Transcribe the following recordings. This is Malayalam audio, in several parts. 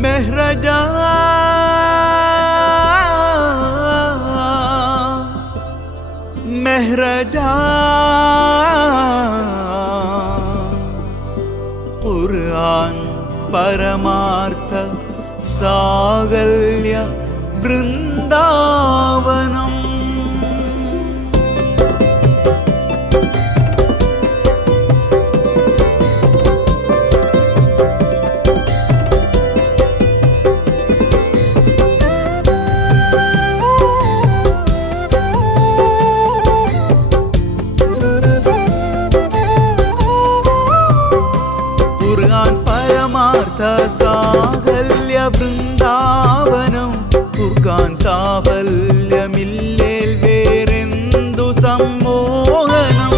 മെഹ്റജാ മെഹ്റജാ ഖുർആൻ പരമാർത്ഥ സാകല്യ വൃന്ദാവനം. ഖുർആൻ പരമാർത്ഥ സാകല്യ വൃന്ദാവനം. ഖുർആൻ സാഫല്യമില്ലേൽ വേറെന്തു സമ്മോഹനം.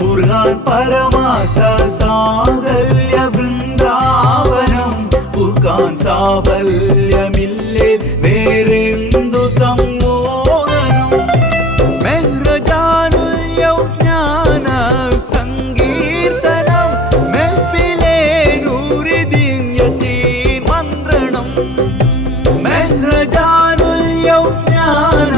ഖുർആൻ പരമാർത്ഥ സാകല്യ വൃന്ദാവനം. ഖുർആൻ സാഫല്യമില്ലേൽ വേറെന്തു സമ്മോഹനം. മെഹ്റജാനുൽ യൗജ്ഞാന സങ്കീർത്തനം. മെഹ്ഫിലേ നൂറുദ്ദീൻ യതീം മന്ത്രണം. മെഹ്റജാനുൽ യൗജ്ഞാന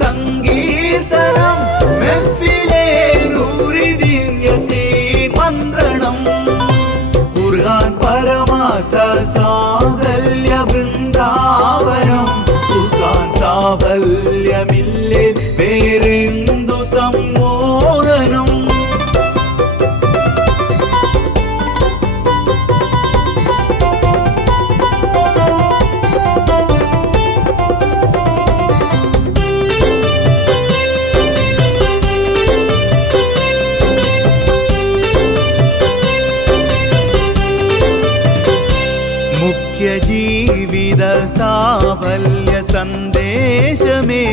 സങ്കീർത്തനം. മെഹ്ഫിലേ നൂറുദ്ദീൻ യതീം മന്ത്രണം. ഖുർആൻ പരമാർത്ഥ സാകല്യ വൃന്ദാവനം. ഖുർആൻ സാഫല്യമില്ലേ വേറെന്തു സമ്മോഹനം. മുഖ്യ ജീവിത സാഫല്യ സന്ദേശമേ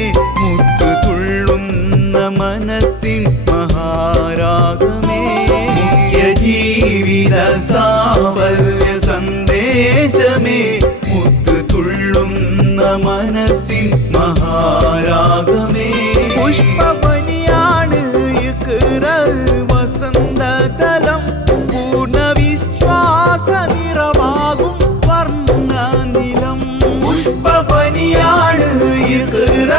മുത്തു തുള്ളുന്ന മനസ്സിൻ മഹാരാഗമേ. മുഖ്യ ജീവിത സാഫല്യ സന്ദേശമേ മുത്തു തുള്ളുന്ന മനസ്സിൻ മഹാരാഗമേ. പുഷ്പപനിയാണ് ഇഖ്റ വസന്തതലം. പൂർണ്ണ വിശ്വാസ നിറമാകും വർണ്ണനിലം. പുഷ്പപനിയാണ് ഇഖ്റ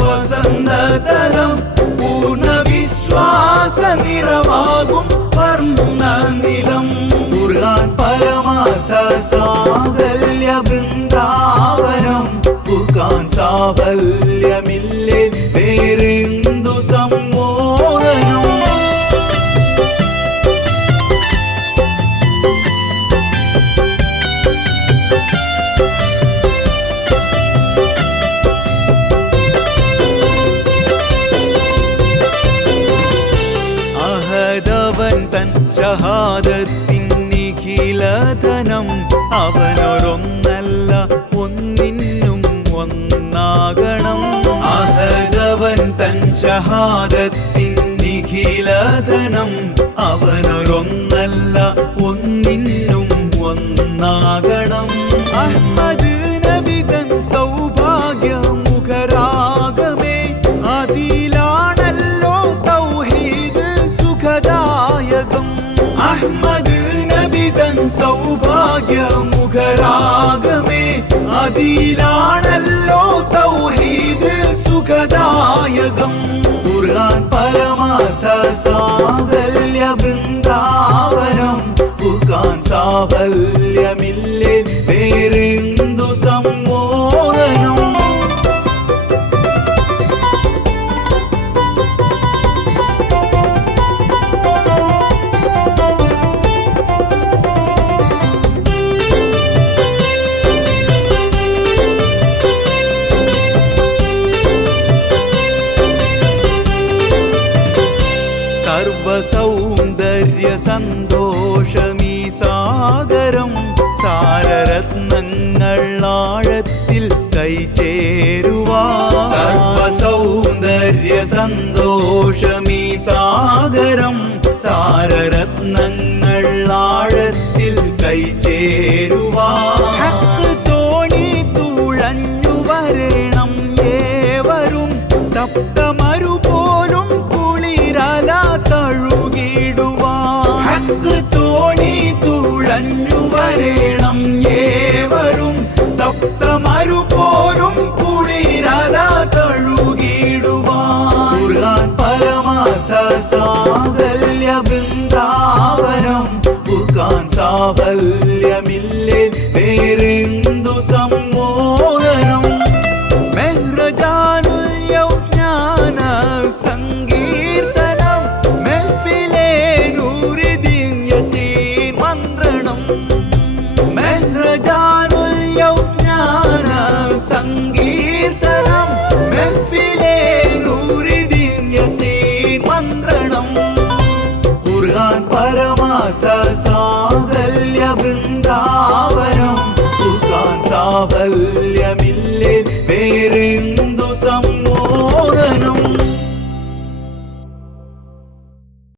വസന്തതലം. പൂർണ്ണ വിശ്വാസ നിറമാകും വർണ്ണനിലം. ഖുർആൻ പരമാർത്ഥ സാകല്യ വൃന്ദാവനം. ഖുർആൻ സാഫല്യമില്ലേ വേറെന്തു സമ്മോഹനം. അഹദവൻ തൻ ഷഹാദത്തിൻ നിഖിലധനം. അവനൊരൊന്നല്ല ഒന്നിനും ഒന്നാകണം. അഹദവൻ തൻ ഷഹാദത്തിൻ നിഖിലധനം. അവനൊരൊന്നല്ല ഒന്നിനും ഒന്നാകണം. അഹ്മദ് നബി തൻ സൗഭാഗ്യ മുഖരാഗമേ. അതിലാണല്ലോ തൗഹീദ് സുഖദായകം. അഹ്മദ് നബി തൻ സൗഭാഗ്യ മുഖരാഗമേ. അതിലാണല്ലോ തൗഹീദ് സുഖദായകം. ഖുർആൻ പരമാർത്ഥ സാകല്യ വൃന്ദാവനം. ഖുർആൻ സാഫല്യമില്ലേ വേറെന്തു സമ്മോഹനം. സർവസൗന്ദര്യ സന്തോഷമീ സാഗരം. സാരരത്നങ്ങൾ ആഴത്തിൽ കൈചേരുവാൻ. സർവസൗന്ദര്യ സന്തോഷമീ സാഗരം. സാരരത്നങ്ങൾ ആഴത്തിൽ കൈചേരുവാൻ. ഹക്ക് തോണി തുഴഞ്ഞു വരണം ഏവരും. തപ്തമരു പോലും കുളിരല തഴുകിടുവാൻ. ഹക്ക് തോണി തുഴഞ്ഞു വരണം ഏവരും. സാകല്യ വൃന്ദാവനം ഫുർഖാൻ സാഫല്യമില്ലേ വേറെന്തു സമ്മോഹനം മെഹ്റജാനുൽ യൗജ്ഞാന സങ്കീർത്തനം മെഹ്ഫിലേ നൂറുദ്ദീൻ യതീം മന്ത്രണം മെഹ്റജാനുൽ യൗജ്ഞാന സങ്കീർത്തനം മെഹ്ഫിലേ നൂറുദ്ദീൻ യതീം മന്ത്രണം ഖുർആൻ പരമാർത്ഥ സാകല്യ വൃന്ദാവനം ഫുർഖാൻ സാഫല്യ